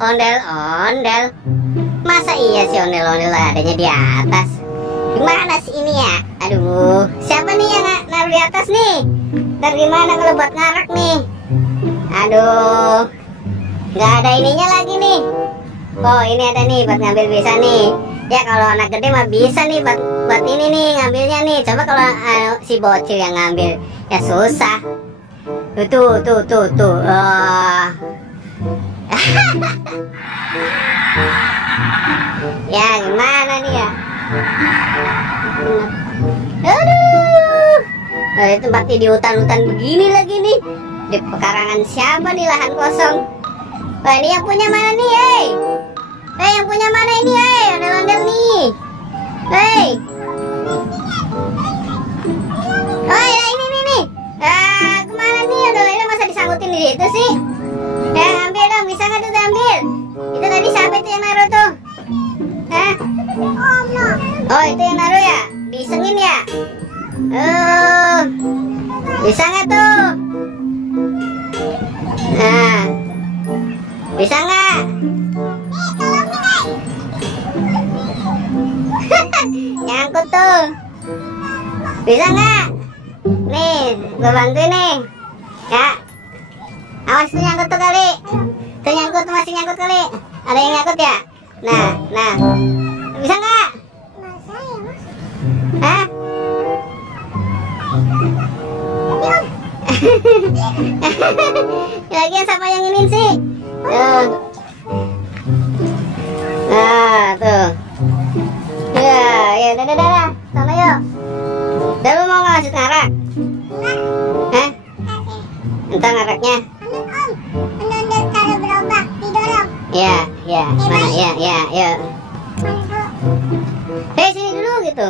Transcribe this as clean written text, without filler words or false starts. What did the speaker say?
ondel-ondel. Masa iya sih ondel-ondel adanya di atas? Gimana sih ini ya? Aduh, siapa nih yang naruh di atas nih? Ntar gimana kalau buat ngarak nih? Aduh, nggak ada ininya lagi nih. Oh, ini ada nih buat ngambil, bisa nih. Ya kalau anak gede mah bisa nih buat ini nih ngambilnya nih. Coba kalau si bocil yang ngambil ya susah. Tuh. Oh. Ya gimana nih ya? Aduh, tempatnya di hutan-hutan begini lagi nih. Di pekarangan siapa nih, lahan kosong? Wah, ini yang punya mana nih, yang punya mana ini, ondel-ondel nih, oh ya ini nih, kemana nih ondel-ondel, masa disangkutin di situ sih? Ya ambil dong, bisa nggak tuh ambil? Itu tadi siapa itu yang naruh tuh? Oh itu yang naruh ya, disengin ya? Bisa nggak tuh? Nah, bisa nggak? Nyangkut tuh, bisa nggak? Nih, gue bantuin nih, ya. Awas tuh nyangkut tuh kali, tuh nyangkut, masih nyangkut kali. Ada yang nyangkut ya? Nah, bisa nggak? Hah? Lagian siapa yang ini sih? Tuh. Nah, tuh. Ya, udah. Sana yuk. Udah, lu mau ngasih ngarak? Hah? Entar ngaraknya. Ya, mana? Ya. Sini dulu gitu.